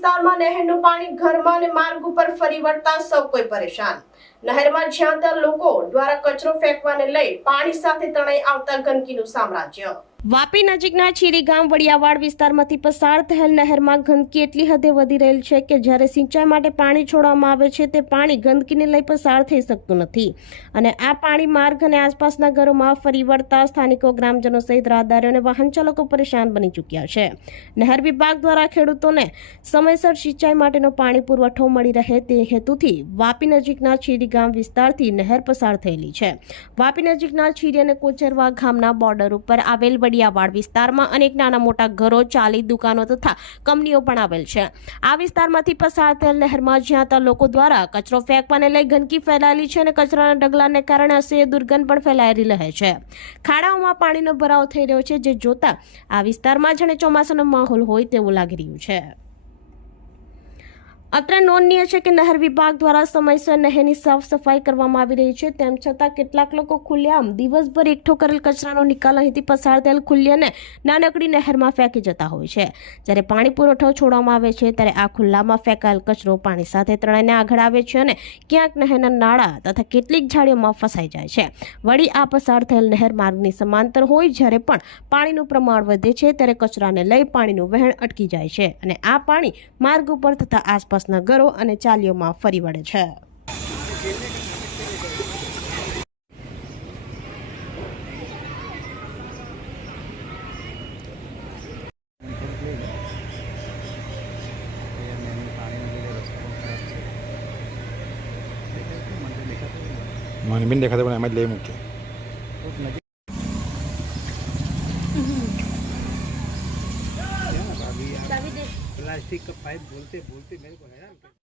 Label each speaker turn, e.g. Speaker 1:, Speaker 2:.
Speaker 1: વિસ્તારમાં નહેરનું પાણી ઘરમાં અને માર્ગ ઉપર ફરી વળતા સૌ કોઈ પરેશાન. નહેરમાં જ્યાં ત્યાં લોકો દ્વારા કચરો ફેંકવાને લઈ પાણી સાથે તણાઈ આવતા ગંદકીનું સામ્રાજ્ય. વાપી નજીકના ચીરી ગામ વડિયાવાડ વિસ્તારમાંથી પસાર થયેલ નહેરમાં ગંદકી એટલી હદે વધી રહેલ છે કે જ્યારે સિંચાઈ માટે પાણી છોડવામાં આવે છે તે પાણી ગંદકીને લઈ પસાર થઈ શકતું નથી. અને આ પાણી માર્ગ અને આસપાસના ઘરોમાં ફરી વળતા સ્થાનિકો, ગ્રામજનો સહિત રાહદારીઓ અને વાહન ચાલકો પરેશાન બની ચૂક્યા છે. નહેર વિભાગ દ્વારા ખેડૂતોને સમયસર સિંચાઈ માટેનો પાણી પુરવઠો મળી રહે તે હેતુથી વાપી નજીકના ચીરી ગામ વિસ્તારથી નહેર પસાર થયેલી છે. વાપી નજીકના ચીરી અને કોચરવા ગામના બોર્ડર ઉપર આવેલ વડિયાવાડ વિસ્તારમાં અનેક નાના મોટા ઘરો, ચાલી દુકાનો તથા કંપનીઓ પણ આવેલ છે. આ વિસ્તારમાંથી પસાર થયેલ નહેરમાં જ્યાં લોકો દ્વારા કચરો ફેંકવાને લઈ ગંદકી ફેલાયેલી છે અને કચરાના ઢગલાને કારણે અસહ્ય દુર્ગંધ પણ ફેલાયેલી રહે છે. ખાડાઓમાં પાણીનો ભરાવ થઈ રહ્યો છે, જે જોતા આ વિસ્તારમાં જાણે ચોમાસાનો માહોલ હોય તેવું લાગી રહ્યું છે. અત્રે નોંધનીય છે કે નહેર વિભાગ દ્વારા સમયસર નહેરની સાફ સફાઈ કરવામાં આવી રહી છે. તેમ છતાં કેટલાક લોકો ખુલ્લેઆમ દિવસભર એકઠો કરેલ કચરાનો નિકાલ અહીંથી પસાર થયેલ ખુલ્લીને નાનકડી નહેરમાં ફેંકી જતા હોય છે. જ્યારે પાણી પુરવઠો છોડવામાં આવે છે, ત્યારે આ ખુલ્લામાં ફેંકાયેલ કચરો પાણી સાથે તણાઈને આગળ આવે છે અને ક્યાંક નહેરના નાળા તથા કેટલીક ઝાડીઓમાં ફસાઈ જાય છે. વળી આ પસાર થયેલ નહેર માર્ગની સમાંતર હોય જ્યારે પણ પાણીનું પ્રમાણ વધે છે, ત્યારે કચરાને લઈ પાણીનું વહેણ અટકી જાય છે અને આ પાણી માર્ગ ઉપર તથા આસપાસના ઘરો અને ચાલીઓમાં ફરી વળે છે.
Speaker 2: મને બી દેખાતા પણ એમ જ લઈ મૂકીએ.
Speaker 3: प्लास्टिक का पाइप बोलते बोलते मेरे को हैरान कर